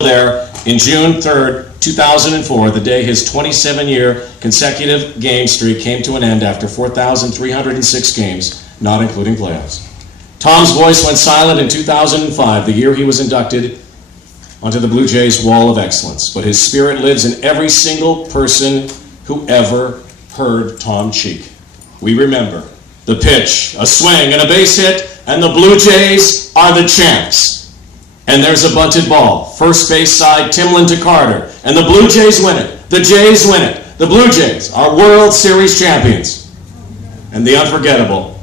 there in June 3rd, 2004, the day his 27-year consecutive game streak came to an end after 4,306 games, not including playoffs. Tom's voice went silent in 2005, the year he was inducted onto the Blue Jays Wall of Excellence, but his spirit lives in every single person who ever heard Tom Cheek. We remember the pitch, a swing, and a base hit, and the Blue Jays are the champs. And there's a bunted ball, first base side, Timlin to Carter, and the Blue Jays win it. The Jays win it. The Blue Jays are World Series champions. And the unforgettable,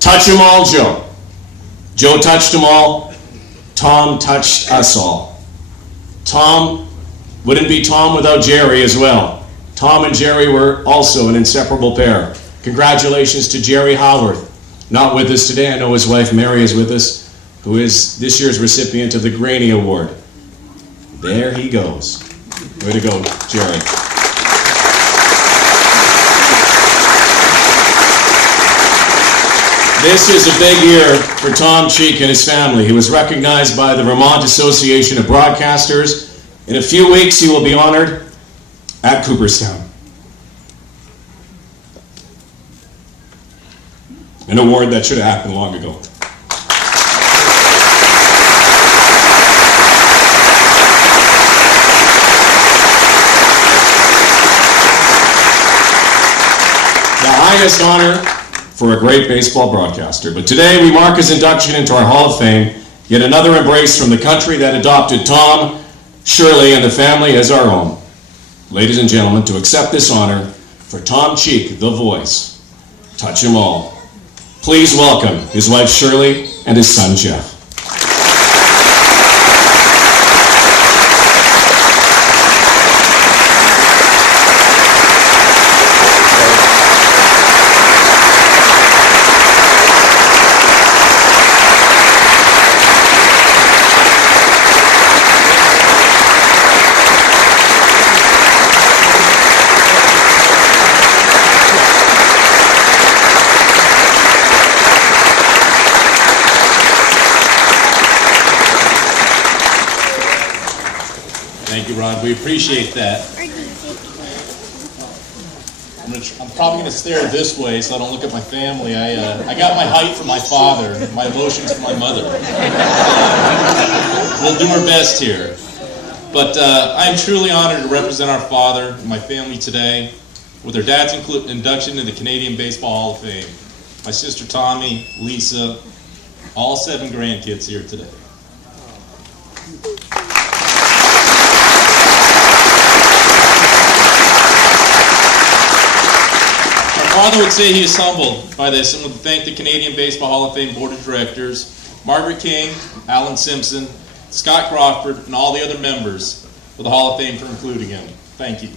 touch 'em all, Joe. Joe touched them all. Tom touched us all. Tom wouldn't be Tom without Jerry as well. Tom and Jerry were also an inseparable pair. Congratulations to Jerry Howarth, not with us today. I know his wife Mary is with us, who is this year's recipient of the Graney Award. There he goes. Way to go, Jerry. This is a big year for Tom Cheek and his family. He was recognized by the Vermont Association of Broadcasters. In a few weeks, he will be honored at Cooperstown. An award that should have happened long ago. The highest honor for a great baseball broadcaster. But today we mark his induction into our Hall of Fame, yet another embrace from the country that adopted Tom, Shirley, and the family as our own. Ladies and gentlemen, to accept this honor for Tom Cheek, the voice, touch 'em all. Please welcome his wife Shirley and his son Jeff. Thank you, Rod. We appreciate that. I'm probably going to stare this way so I don't look at my family. I got my height from my father, my emotions from my mother. We'll do our best here. But I am truly honored to represent our father and my family today with their dad's induction into the Canadian Baseball Hall of Fame. My sister Tommy, Lisa, all 7 grandkids here today. My father would say he is humbled by this and would thank the Canadian Baseball Hall of Fame Board of Directors, Margaret King, Alan Simpson, Scott Crawford, and all the other members of the Hall of Fame for including him. Thank you.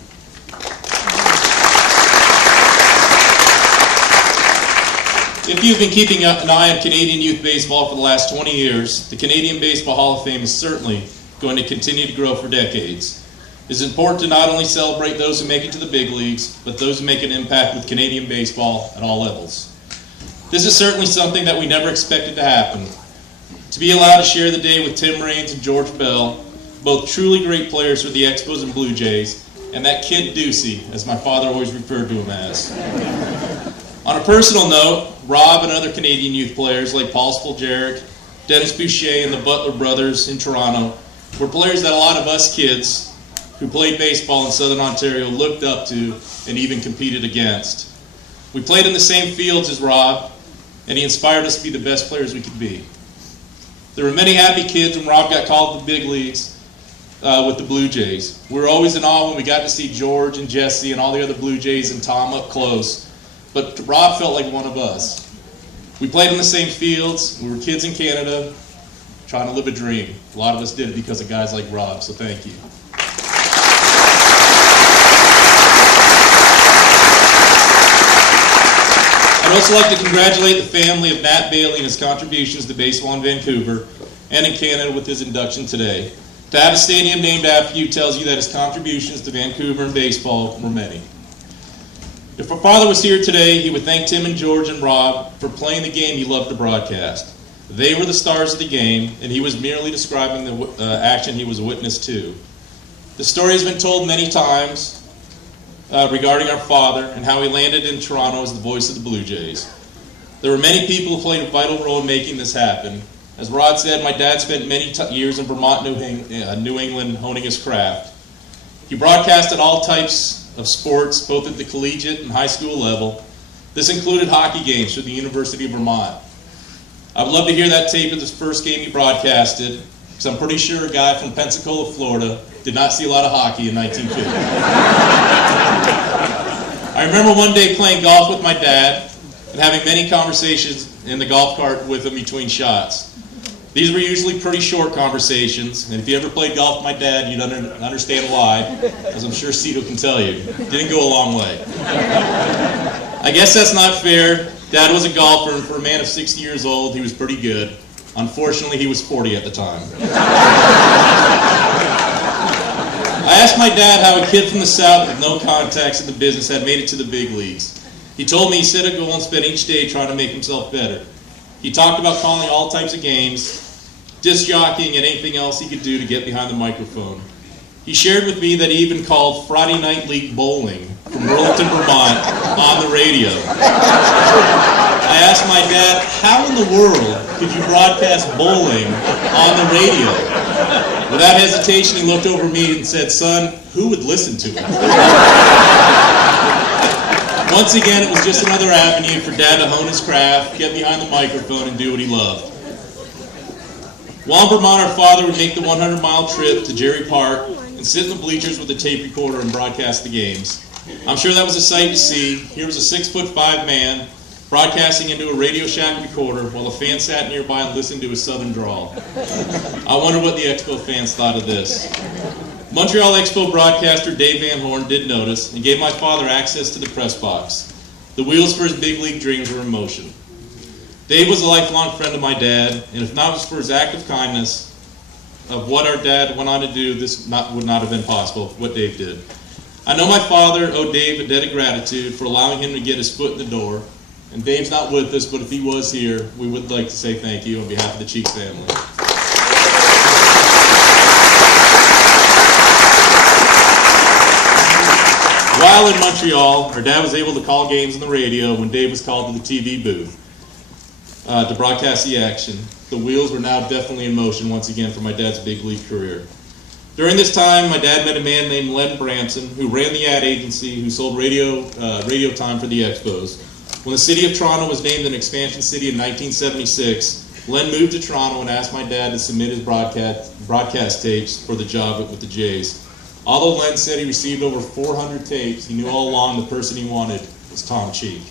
If you've been keeping an eye on Canadian youth baseball for the last 20 years, the Canadian Baseball Hall of Fame is certainly going to continue to grow for decades. It is important to not only celebrate those who make it to the big leagues, but those who make an impact with Canadian baseball at all levels. This is certainly something that we never expected to happen. To be allowed to share the day with Tim Raines and George Bell, both truly great players for the Expos and Blue Jays, and that kid Ducey, as my father always referred to him as. On a personal note, Rob and other Canadian youth players like Paul Spoljaric, Dennis Boucher, and the Butler brothers in Toronto were players that a lot of us kids who played baseball in Southern Ontario looked up to and even competed against. We played in the same fields as Rob, and he inspired us to be the best players we could be. There were many happy kids when Rob got called to the big leagues with the Blue Jays. We were always in awe when we got to see George and Jesse and all the other Blue Jays and Tom up close, but Rob felt like one of us. We played in the same fields. We were kids in Canada trying to live a dream. A lot of us did it because of guys like Rob, so thank you. I'd also like to congratulate the family of Matt Bailey and his contributions to baseball in Vancouver and in Canada with his induction today. To have a stadium named after you tells you that his contributions to Vancouver and baseball were many. If our father was here today, he would thank Tim and George and Rob for playing the game he loved to broadcast. They were the stars of the game, and he was merely describing the action he was a witness to. The story has been told many times regarding our father and how he landed in Toronto as the voice of the Blue Jays. There were many people who played a vital role in making this happen. As Rod said, my dad spent many years in Vermont, New England, honing his craft. He broadcasted all types of sports, both at the collegiate and high school level. This included hockey games for the University of Vermont. I would love to hear that tape of this first game he broadcasted, because I'm pretty sure a guy from Pensacola, Florida, did not see a lot of hockey in 1950. I remember one day playing golf with my dad and having many conversations in the golf cart with him between shots. These were usually pretty short conversations, and if you ever played golf with my dad, you'd understand why, as I'm sure Cito can tell you. It didn't go a long way. I guess that's not fair. Dad was a golfer, and for a man of 60 years old, he was pretty good. Unfortunately, he was 40 at the time. I asked my dad how a kid from the South with no contacts in the business had made it to the big leagues. He told me he set a goal and spent each day trying to make himself better. He talked about calling all types of games, disc jockeying, and anything else he could do to get behind the microphone. He shared with me that he even called Friday Night League Bowling from Burlington, Vermont on the radio. I asked my dad, how in the world could you broadcast bowling on the radio? Without hesitation, he looked over me and said, son, who would listen to it? Once again, it was just another avenue for Dad to hone his craft, get behind the microphone, and do what he loved. While in Vermont, our father would make the 100-mile trip to Jerry Park and sit in the bleachers with a tape recorder and broadcast the games. I'm sure that was a sight to see. Here was a 6'5" man broadcasting into a Radio Shack recorder while a fan sat nearby and listened to his southern drawl. I wonder what the Expo fans thought of this. Montreal Expo broadcaster Dave Van Horn did notice and gave my father access to the press box. The wheels for his big league dreams were in motion. Dave was a lifelong friend of my dad, and if not for his act of kindness of what our dad went on to do, this would not have been possible, what Dave did. I know my father owed Dave a debt of gratitude for allowing him to get his foot in the door. And Dave's not with us, but if he was here, we would like to say thank you on behalf of the Cheeks family. While in Montreal, our dad was able to call games on the radio when Dave was called to the TV booth to broadcast the action. The wheels were now definitely in motion once again for my dad's big league career. During this time, my dad met a man named Len Branson, who ran the ad agency, who sold radio time for the Expos. When the city of Toronto was named an expansion city in 1976, Len moved to Toronto and asked my dad to submit his broadcast tapes for the job with the Jays. Although Len said he received over 400 tapes, he knew all along the person he wanted was Tom Cheek.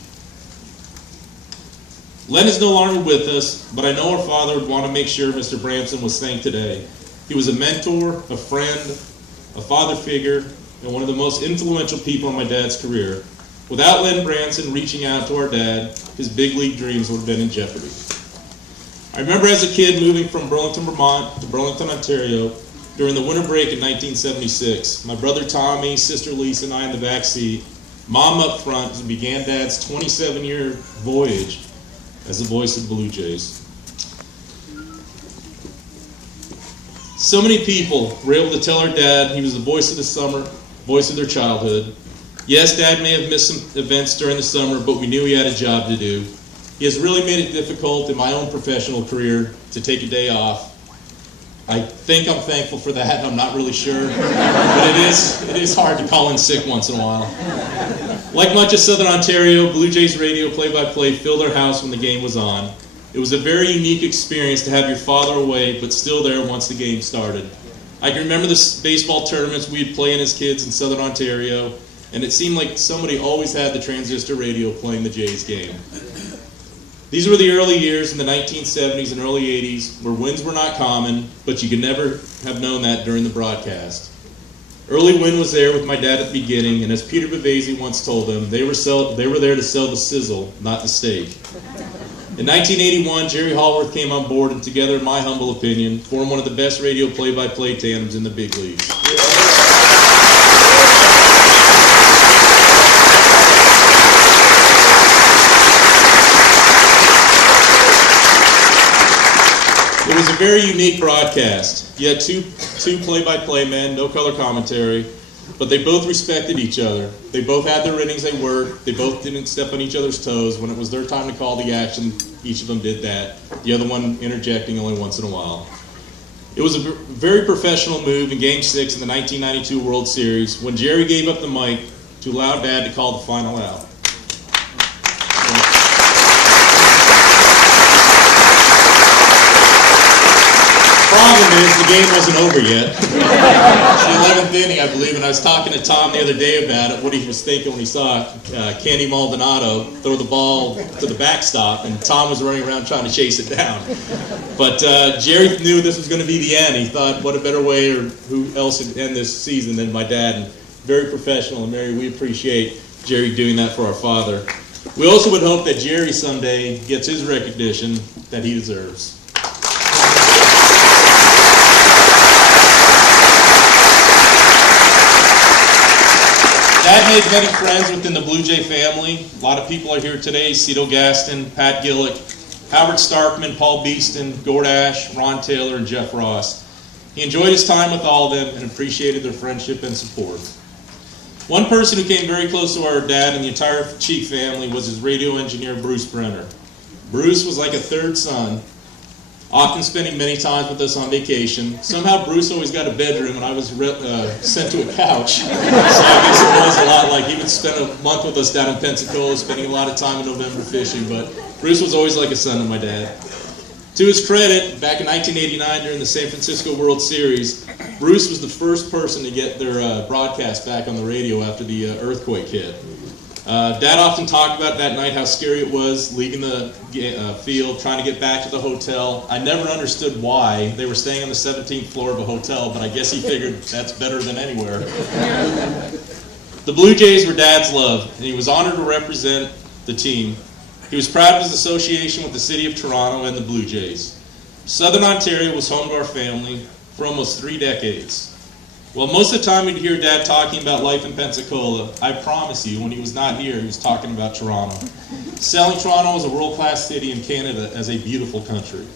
Len is no longer with us, but I know our father would want to make sure Mr. Branson was thanked today. He was a mentor, a friend, a father figure, and one of the most influential people in my dad's career. Without Len Branson reaching out to our dad, his big league dreams would have been in jeopardy. I remember as a kid moving from Burlington, Vermont to Burlington, Ontario during the winter break in 1976. My brother Tommy, sister Lisa, and I in the back seat, Mom up front, as we began Dad's 27-year voyage as the voice of the Blue Jays. So many people were able to tell our dad he was the voice of the summer, voice of their childhood. Yes, Dad may have missed some events during the summer, but we knew he had a job to do. He has really made it difficult in my own professional career to take a day off. I think I'm thankful for that. I'm not really sure. But it is hard to call in sick once in a while. Like much of Southern Ontario, Blue Jays radio play-by-play filled our house when the game was on. It was a very unique experience to have your father away, but still there once the game started. I can remember the baseball tournaments we'd play in as kids in Southern Ontario, and it seemed like somebody always had the transistor radio playing the Jays game. These were the early years in the 1970s and early 80s where wins were not common, but you could never have known that during the broadcast. Early win was there with my dad at the beginning, and as Peter Bavasi once told him, they were there to sell the sizzle, not the steak. In 1981, Jerry Hallworth came on board and together, in my humble opinion, formed one of the best radio play-by-play tandems in the big leagues. It was a very unique broadcast. You had two play-by-play men, no color commentary, but they both respected each other. They both had their innings they worked. They both didn't step on each other's toes. When it was their time to call the action, each of them did that. The other one interjecting only once in a while. It was a very professional move in Game 6 in the 1992 World Series when Jerry gave up the mic to allow Dad to call the final out. Problem is, the game wasn't over yet. It's the 11th inning, I believe, and I was talking to Tom the other day about it, what he was thinking when he saw Candy Maldonado throw the ball to the backstop, and Tom was running around trying to chase it down. But Jerry knew this was going to be the end. He thought, what a better way, or who else would end this season than my dad. And very professional, and Mary, we appreciate Jerry doing that for our father. We also would hope that Jerry someday gets his recognition that he deserves. Dad made many friends within the Blue Jay family. A lot of people are here today. Cito Gaston, Pat Gillick, Howard Starkman, Paul Beeston, Gord Ash, Ron Taylor, and Jeff Ross. He enjoyed his time with all of them and appreciated their friendship and support. One person who came very close to our dad and the entire Cheek family was his radio engineer, Bruce Brenner. Bruce was like a third son, often spending many times with us on vacation. Somehow Bruce always got a bedroom and I was sent to a couch. So I guess it was a lot like he would spend a month with us down in Pensacola, spending a lot of time in November fishing. But Bruce was always like a son to my dad. To his credit, back in 1989 during the San Francisco World Series, Bruce was the first person to get their broadcast back on the radio after the earthquake hit. Dad often talked about that night how scary it was leaving the field, trying to get back to the hotel. I never understood why. They were staying on the 17th floor of a hotel, but I guess he figured that's better than anywhere. The Blue Jays were Dad's love, and he was honored to represent the team. He was proud of his association with the city of Toronto and the Blue Jays. Southern Ontario was home to our family for almost 3 decades. Well, most of the time we'd hear Dad talking about life in Pensacola. I promise you, when he was not here, he was talking about Toronto. Selling Toronto as a world-class city and Canada as a beautiful country.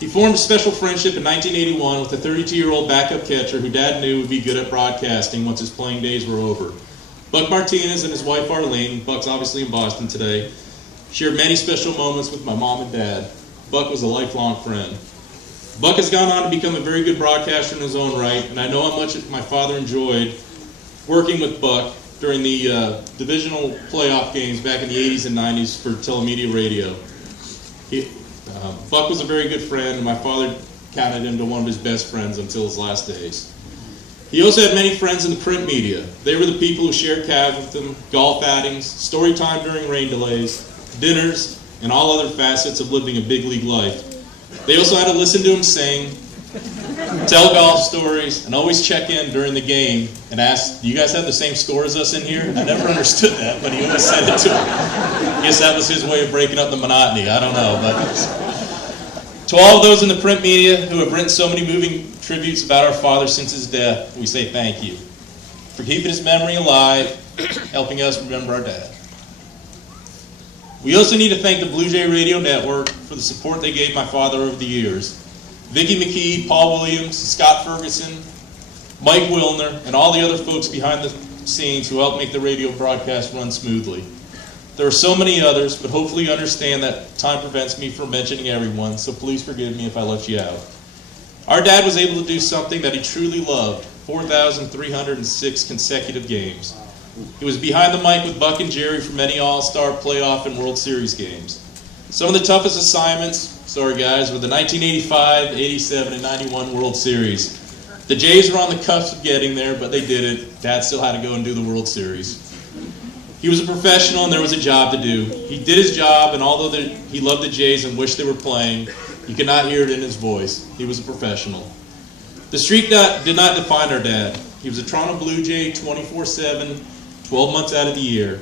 He formed a special friendship in 1981 with a 32-year-old backup catcher who Dad knew would be good at broadcasting once his playing days were over. Buck Martinez and his wife Arlene, Buck's obviously in Boston today, shared many special moments with my mom and Dad. Buck was a lifelong friend. Buck has gone on to become a very good broadcaster in his own right, and I know how much my father enjoyed working with Buck during the divisional playoff games back in the 80s and 90s for Telemedia Radio. Buck was a very good friend, and my father counted him to one of his best friends until his last days. He also had many friends in the print media. They were the people who shared cabs with him, golf outings, story time during rain delays, dinners, and all other facets of living a big league life. They also had to listen to him sing, tell golf stories, and always check in during the game and ask, do you guys have the same score as us in here? I never understood that, but he always said it to him. I guess that was his way of breaking up the monotony. I don't know. But to all of those in the print media who have written so many moving tributes about our father since his death, we say thank you for keeping his memory alive, helping us remember our dad. We also need to thank the Blue Jay Radio Network for the support they gave my father over the years. Vicki McKee, Paul Williams, Scott Ferguson, Mike Wilner, and all the other folks behind the scenes who helped make the radio broadcast run smoothly. There are so many others, but hopefully you understand that time prevents me from mentioning everyone, so please forgive me if I left you out. Our dad was able to do something that he truly loved, 4,306 consecutive games. He was behind the mic with Buck and Jerry for many All-Star playoff and World Series games. Some of the toughest assignments, sorry guys, were the 1985, 87, and 91 World Series. The Jays were on the cusp of getting there, but they did it. Dad still had to go and do the World Series. He was a professional and there was a job to do. He did his job, and although he loved the Jays and wished they were playing, you could not hear it in his voice. He was a professional. The streak did not define our dad. He was a Toronto Blue Jay 24/7, 12 months out of the year.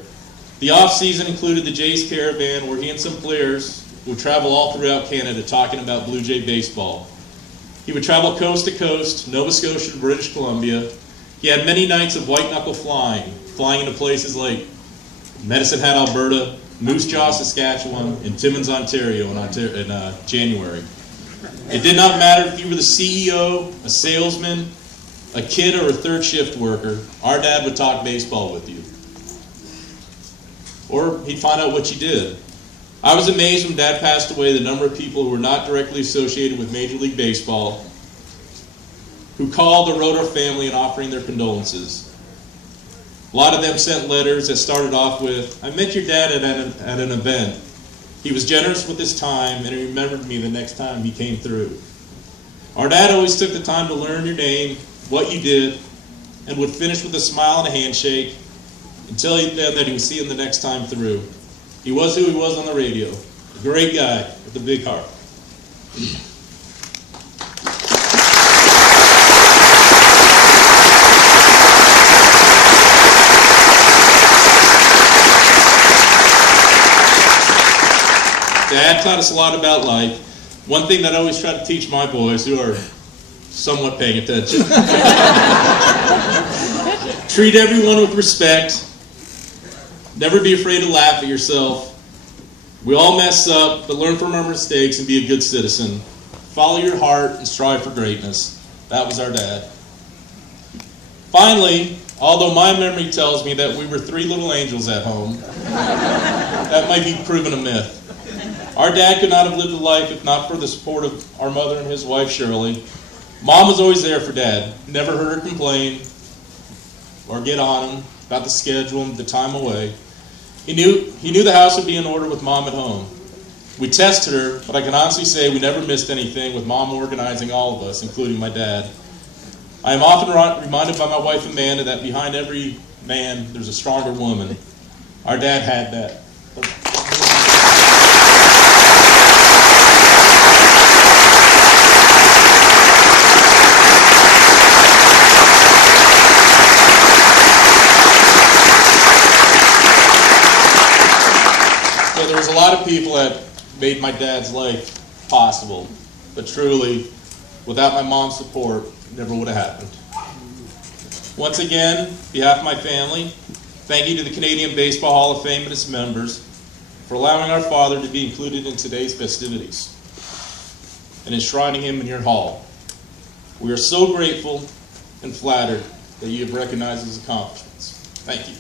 The off-season included the Jays Caravan, where he and some players would travel all throughout Canada talking about Blue Jay baseball. He would travel coast to coast, Nova Scotia to British Columbia. He had many nights of white-knuckle flying into places like Medicine Hat, Alberta, Moose Jaw, Saskatchewan, and Timmins, Ontario in January. It did not matter if you were the CEO, a salesman, a kid, or a third shift worker, our dad would talk baseball with you. Or he'd find out what you did. I was amazed when Dad passed away the number of people who were not directly associated with Major League Baseball who called or wrote our family and offering their condolences. A lot of them sent letters that started off with, "I met your dad at an event. He was generous with his time and he remembered me the next time he came through." Our dad always took the time to learn your name, what you did, and would finish with a smile and a handshake and tell you then that he would see him the next time through. He was who he was on the radio, a great guy with a big heart. Dad taught us a lot about life. One thing that I always try to teach my boys who are somewhat paying attention. Treat everyone with respect. Never be afraid to laugh at yourself. We all mess up, but learn from our mistakes and be a good citizen. Follow your heart and strive for greatness. That was our dad. Finally, although my memory tells me that we were three little angels at home, that might be proven a myth. Our dad could not have lived a life if not for the support of our mother and his wife, Shirley. Mom was always there for Dad. Never heard her complain or get on him about the schedule and the time away. He knew the house would be in order with Mom at home. We tested her, but I can honestly say we never missed anything with Mom organizing all of us, including my dad. I am often reminded by my wife Amanda that behind every man there's a stronger woman. Our dad had that. So there was a lot of people that made my dad's life possible, but truly, without my mom's support, it never would have happened. Once again, on behalf of my family, thank you to the Canadian Baseball Hall of Fame and its members for allowing our father to be included in today's festivities and enshrining him in your hall. We are so grateful and flattered that you have recognized his accomplishments. Thank you.